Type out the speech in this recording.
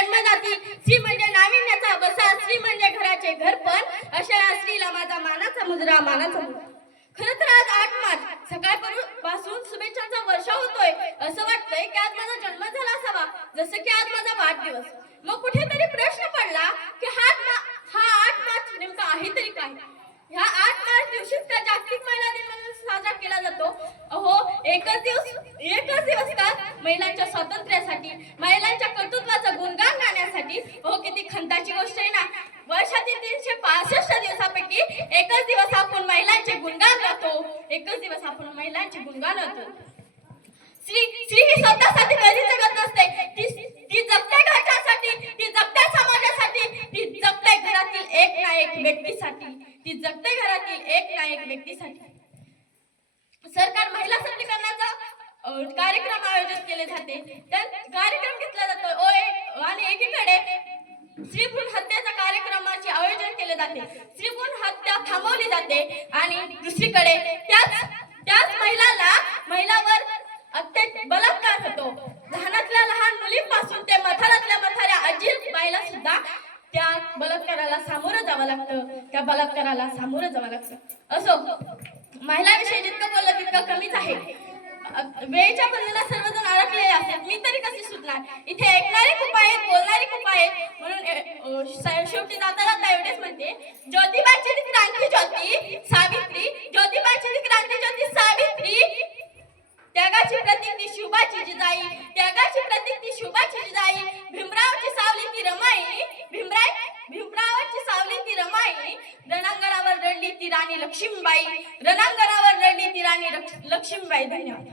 जन्म जातील स्त्री म्हणजे नाविन्याचा बसा स्त्री म्हणजे घराचे घरपण अशा स्त्रीला माझा मानाचा मुजरा मानाचा खर तर आज आठ मार्च सकाळपासून शुभेच्छांचा वर्षा होतोय. असं वाटतंय की आज माझा जन्म झाला असावा जसं की आज माझा वाढदिवस. मग कुठेतरी प्रश्न पडला की हा हा आठ मार्च नेमका आहे तरी काय? ह्या आठ मार्च दिवशीच का जागतिक महिला दिन म्हणून साजरा केला जातो? अहो एकच दिवस एकच दिवस का महिलांच्या स्वातंत्र्यासाठी महिलांच्या कर्तृत्व गाण्यासाठी हो किती खंताची गोष्ट आहे ना. वर्षातील तीनशे पासष्ट दिवसापैकी एकच दिवस आपण महिलांचे गुणगान गातो. एकच दिवस आपण महिलांचे गुणगान गातो. स्त्री स्त्री ही स्वतःसाठी कधी जगत नसते. ती ती जगते घरच्यासाठी ती जगते समाजासाठी ती जगते घरातील एक ना एक व्यक्तीसाठी. ती जगते घरातील एक ना एक व्यक्तीसाठी. सरकार महिला सबलीकरणाचा कार्यक्रम आयोजित केले जाते. तर कार्यक्रम घेतला जातो. ओय आणि एकीकडे स्त्री भ्रूण हत्येच्या कार्यक्रमाचे आयोजन केले जाते. स्त्री भ्रूण हत्या थांबवली जाते आणि दुसरीकडे त्याच त्याच महिलाला महिलावर अत्यंत बलात्कार होतो. लहानातल्या लहान मुलीपासून ते मथारातल्या मथाऱ्या आजी बाईला सुद्धा त्या बलात्काराला सामोरं जावं लागतं. त्या बलात्काराला सामोरं जावं लागतं. असो महिलाविषयी जितकं बोललं तितकं कमीच आहे. वेळेच्या बंधनात सर्व आहे. म्हणून शेवटी जाता जाता एवढेच म्हणते. ज्योतिबाची क्रांती ज्योती सावित्री. ज्योतिबाची ती क्रांती ज्योती सावित्री. त्यागाची प्रतीक ती शुभाची जिजाई. त्यागाची प्रतीक ती शुभाची जिजाई. भीमरावची सावली ती रमाई. भीमराय भीमरावची सावली ती रमाई. रणांगणावर रडली ती राणी लक्ष्मीबाई. रणांगणावर रडली ती राणी लक्ष- लक्ष्मीबाई. धन्यवाद.